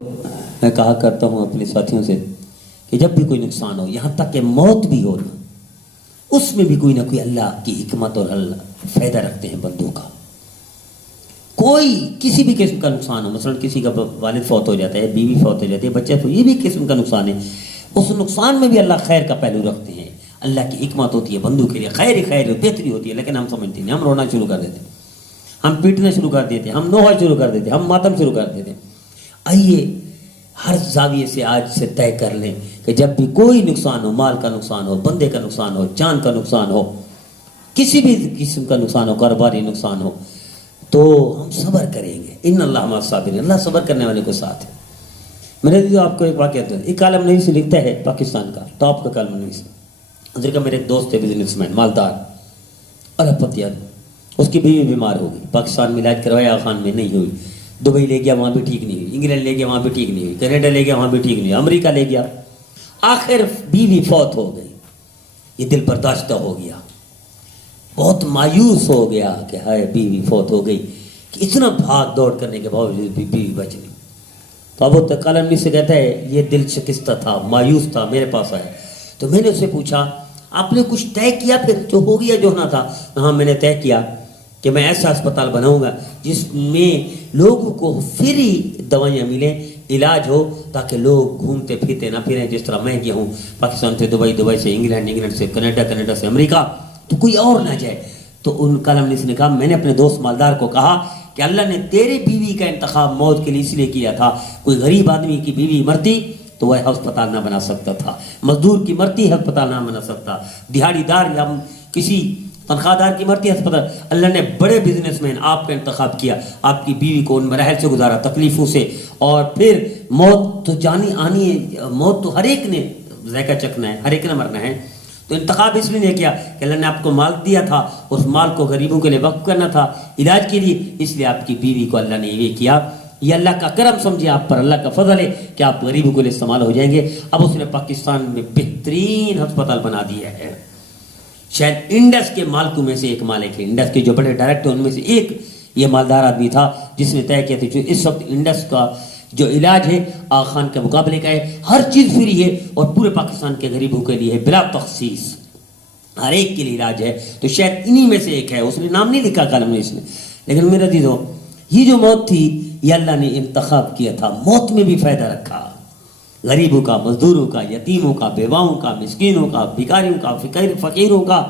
میں کہا کرتا ہوں اپنے ساتھیوں سے کہ جب بھی کوئی نقصان ہو، یہاں تک کہ موت بھی ہو نا، اس میں بھی کوئی نہ کوئی اللہ کی حکمت اور اللہ فائدہ رکھتے ہیں بندوں کا۔ کوئی کسی بھی قسم کا نقصان ہو، مثلا کسی کا والد فوت ہو جاتا ہے، بیوی فوت ہو جاتی ہے، بچہ تو یہ بھی قسم کا نقصان ہے، اس نقصان میں بھی اللہ خیر کا پہلو رکھتے ہیں۔ اللہ کی حکمت ہوتی ہے بندوں کے لیے، خیر ہی خیر بہتری ہوتی ہے، لیکن ہم سمجھتے نہیں، ہم رونا شروع کر دیتے ہیں، ہم پیٹنا شروع کر دیتے ہیں، ہم نوحہ شروع کر دیتے ہیں، ہم ماتم شروع کر دیتے ہیں۔ آئیے ہر زاویے سے آج سے طے کر لیں کہ جب بھی کوئی نقصان ہو، مال کا نقصان ہو، بندے کا نقصان ہو، جان کا نقصان ہو، کسی بھی قسم کا نقصان ہو، کاروباری نقصان ہو، تو ہم صبر کریں گے۔ ان اللہ مع الصابرین، اللہ صبر کرنے والے کو ساتھ ہے۔ میرے جو آپ کو ایک واقعہ دوں، ایک کالم نویس لکھتا ہے پاکستان کا ٹاپ کا کالم نویس، حضرت کا میرے ایک دوست ہے، بزنس مین، مالدار، اربپتی آدمی، اس کی بیوی بیمار ہو گئی، پاکستان میں علاج کروایا، خان میں نہیں ہوئی، دبئی لے گیا وہاں بھی ٹھیک نہیں ہوئی، انگلینڈ لے گیا وہاں بھی ٹھیک نہیں ہوئی، کینیڈا لے گیا وہاں بھی ٹھیک نہیں ہوئی، امریکہ لے گیا، آخر بیوی فوت ہو گئی۔ یہ دل برداشتہ ہو گیا، بہت مایوس ہو گیا کہ ہائے بیوی فوت ہو گئی، کہ اتنا بھاگ دوڑ کرنے کے باوجود بھی بیوی بچ گئی۔ تو اب وہ کالم سے کہتا ہے یہ دل شکستہ تھا، مایوس تھا، میرے پاس آیا تو میں نے اس سے پوچھا آپ نے کچھ طے کیا پھر جو ہو گیا جو ہونا تھا؟ ہاں میں نے طے کیا کہ میں ایسا اسپتال بناؤں گا جس میں لوگوں کو فری دوائیاں ملیں، علاج ہو، تاکہ لوگ گھومتے پھرتے نہ پھریں جس طرح میں گیا ہوں پاکستان سے دبئی، دبئی سے انگلینڈ، انگلینڈ سے کینیڈا، کینیڈا سے امریکہ، تو کوئی اور نہ جائے۔ تو ان کالم نویس نے کہا میں نے اپنے دوست مالدار کو کہا کہ اللہ نے تیرے بیوی کا انتخاب موت کے لیے اس لیے کیا تھا، کوئی غریب آدمی کی بیوی مرتی تو وہ ہسپتال نہ بنا سکتا تھا، مزدور کی مرتی ہسپتال نہ بنا سکتا، دیہڑی دار یا کسی تنخواہ دار کی مرتی ہسپتال۔ اللہ نے بڑے بزنس مین آپ کا انتخاب کیا، آپ کی بیوی کو ان مراحل سے گزارا، تکلیفوں سے، اور پھر موت تو جانی آنی ہے، موت تو ہر ایک نے ذائقہ چکھنا ہے، ہر ایک نے مرنا ہے، تو انتخاب اس لیے نہیں کیا کہ اللہ نے آپ کو مال دیا تھا، اس مال کو غریبوں کے لیے وقف کرنا تھا، علاج کے لیے، اس لیے آپ کی بیوی کو اللہ نے یہ کیا۔ یہ اللہ کا کرم سمجھے آپ پر، اللہ کا فضل ہے کہ آپ غریبوں کے لیے استعمال ہو جائیں گے۔ اب اس نے پاکستان میں بہترین ہسپتال بنا دیا ہے، شاید انڈس کے مالکوں میں سے ایک مالک ہے، انڈس کے جو بڑے ڈائریکٹر ان میں سے ایک یہ مالدار آدمی تھا جس نے طے کیا تھا جو اس وقت انڈس کا جو علاج ہے آغا خان کے مقابلے کا ہے، ہر چیز فری ہے اور پورے پاکستان کے غریبوں کے لیے ہے، بلا تخصیص، ہر ایک کے لیے علاج ہے۔ تو شاید انہی میں سے ایک ہے، اس نے نام نہیں لکھا کالم میں اس نے، لیکن میرا عزیزو یہ جو موت تھی یہ اللہ نے انتخاب کیا تھا، موت میں بھی فائدہ رکھا، غریبوں کا، مزدوروں کا، یتیموں کا، بیواؤں کا، مسکینوں کا، بھکاریوں کا، فقیروں کا،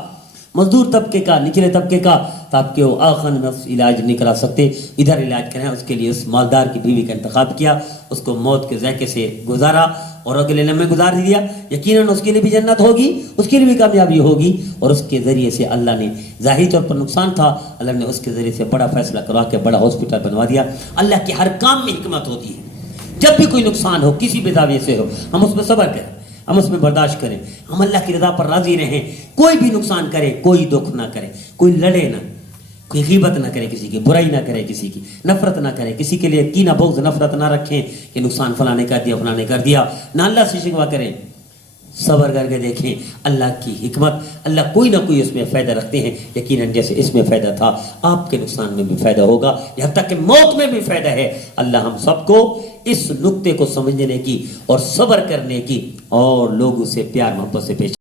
مزدور طبقے کا، نچلے طبقے کا، تاکہ وہ آخر میں علاج نہیں کرا سکتے، ادھر علاج کریں، اس کے لیے اس مالدار کی بیوی کا انتخاب کیا، اس کو موت کے ذائقے سے گزارا اور اگلے لمحے گزار دیا، یقیناً اس کے لیے بھی جنت ہوگی، اس کے لیے بھی کامیابی ہوگی، اور اس کے ذریعے سے اللہ نے ظاہری طور پر نقصان تھا، اللہ نے اس کے ذریعے سے بڑا فیصلہ کروا کے بڑا ہاسپٹل بنوا دیا۔ اللہ کے ہر کام میں حکمت ہوتی ہے، جب بھی کوئی نقصان ہو کسی بھی زاویے سے ہو، ہم اس میں صبر کریں، ہم اس میں برداشت کریں، ہم اللہ کی رضا پر راضی رہیں، کوئی بھی نقصان کرے، کوئی دکھ نہ کرے، کوئی لڑے نہ، کوئی غیبت نہ کرے، کسی کی برائی نہ کرے، کسی کی نفرت نہ کرے، کسی کے لیے کینہ بغض نفرت نہ رکھیں کہ نقصان فلاں نے کر دیا، فلاں نے کر دیا، نہ اللہ سے شکوہ کریں، صبر کر کے دیکھیں اللہ کی حکمت، اللہ کوئی نہ کوئی اس میں فائدہ رکھتے ہیں، یقیناً جیسے اس میں فائدہ تھا آپ کے نقصان میں بھی فائدہ ہوگا، یہاں تک کہ موت میں بھی فائدہ ہے۔ اللہ ہم سب کو اس نقطے کو سمجھنے کی اور صبر کرنے کی اور لوگوں سے پیار محبت سے پیش